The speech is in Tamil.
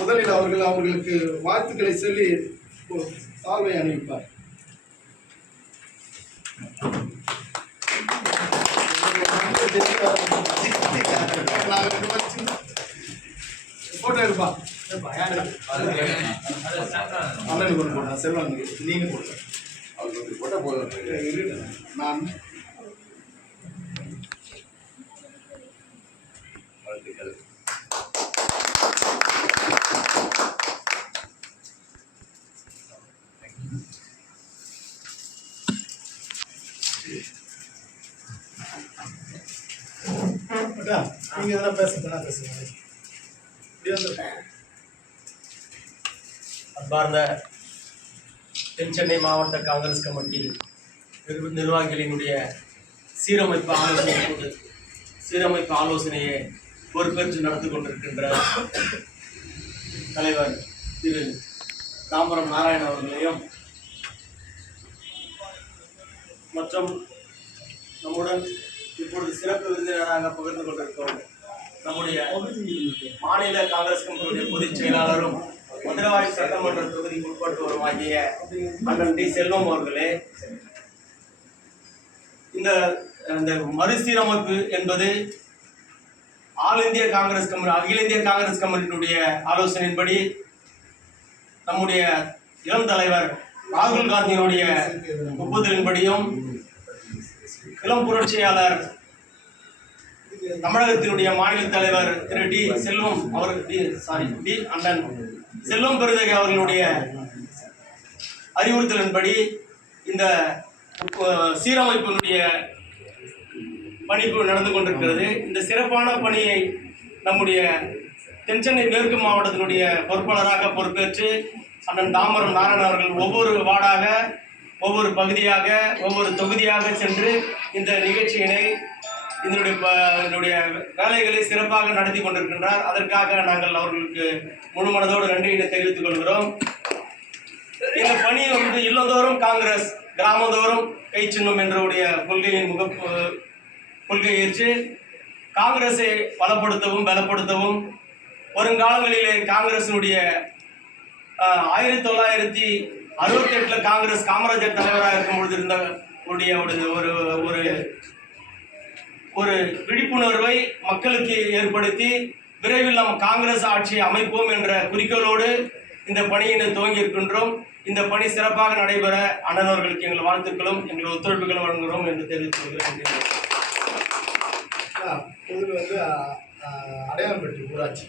முதலில் அவர்கள் அவர்களுக்கு வாழ்த்துக்களை சொல்லி சால்வை அணிவிப்பார். போட்டோ எடுப்பா. அண்ணனுக்கு கொண்டு போட்டா செல்வாங்க நீங்க போட்டா நான் அக்கா, நீங்க எதனா பேசுங்க பேசுங்க இப்படி வந்து அன்பார்ந்த தென் சென்னை மாவட்ட காங்கிரஸ் கமிட்டி நிர்வாகிகளினுடைய சீரமைப்பு ஆலோசனை சீரமைப்பு ஆலோசனையை பொறுப்பேற்று நடத்தி கொண்டிருக்கின்ற தலைவர் திரு தாம்பரம் நாராயணன் அவர்களையும் மற்றும் நம்முடன் இப்பொழுது சிறப்பு விருந்தினராக பகிர்ந்து கொண்டிருக்கிறோம் நம்முடைய மாநில காங்கிரஸ் கமிட்டியுடைய பொதுச் செயலாளரும் மதுரவாய் சட்டமன்ற தொகுதிக்கு உட்பட்டவருமாகிய அண்ணன் டி. செல்வம் அவர்களே இந்த இந்த மறுசீரமைப்பு என்பது ஆல் இந்திய காங்கிரஸ் கமிட்டி அகில இந்திய காங்கிரஸ் கமிட்டியினுடைய ஆலோசனையின்படி நம்முடைய இளம் தலைவர் ராகுல் காந்தியினுடைய ஒப்புதலின்படியும் இளம் புரட்சியாளர் தமிழகத்தினுடைய மாநில தலைவர் திரு டி. செல்வம் அவர்கள் டி. Sorry D. அண்ணன் செல்வம் பெருந்தகை அவர்களுடைய அறிவுறுத்தலின்படி இந்த சீரமைப்பினுடைய பணிப்பு நடந்து கொண்டிருக்கிறது. இந்த சிறப்பான பணியை நம்முடைய தென்சென்னை மேற்கு மாவட்டத்தினுடைய பொறுப்பாளராக பொறுப்பேற்று அண்ணன் தாமரம் நாராயணன் அவர்கள் ஒவ்வொரு வார்டாக ஒவ்வொரு பகுதியாக ஒவ்வொரு தொகுதியாக சென்று இந்த நிகழ்ச்சியினை இதனுடைய ப- இதனுடைய வேலைகளை சிறப்பாக நடத்தி கொண்டிருக்கின்றார். அதற்காக நாங்கள் அவர்களுக்கு முழு மனதோடு நன்றியினை தெரிவித்துக் கொள்கிறோம். இந்த பணி வந்து இல்லந்தோறும் காங்கிரஸ் கிராமந்தோறும் கை சின்னம் என்றுடைய கொள்கையின் முக கொள்கை ஏற்று காங்கிரஸை பலப்படுத்தவும் பலப்படுத்தவும் வருங்காலங்களிலே காங்கிரசினுடைய ஆயிரத்தி தொள்ளாயிரத்தி அறுபத்தி எட்டுல காங்கிரஸ் காமராஜர் தலைவராக இருக்கும் பொழுது இருந்த உடைய ஒரு ஒரு ஒரு ஒரு விழிப்புணர்வை மக்களுக்கு ஏற்படுத்தி விரைவில் நாம் காங்கிரஸ் ஆட்சியை அமைப்போம் என்ற குறிக்கோளோடு இந்த பணியினை துவங்கி இருக்கின்றோம். இந்த பணி சிறப்பாக நடைபெற அண்ணனவர்களுக்கு எங்கள் வாழ்த்துக்களும் எங்கள் ஒத்துழைப்புகளும் வழங்குகிறோம் என்று தெரிவித்துக் கொள்கிறேன். வந்து அடையாளம் பெற்று ஊராட்சி.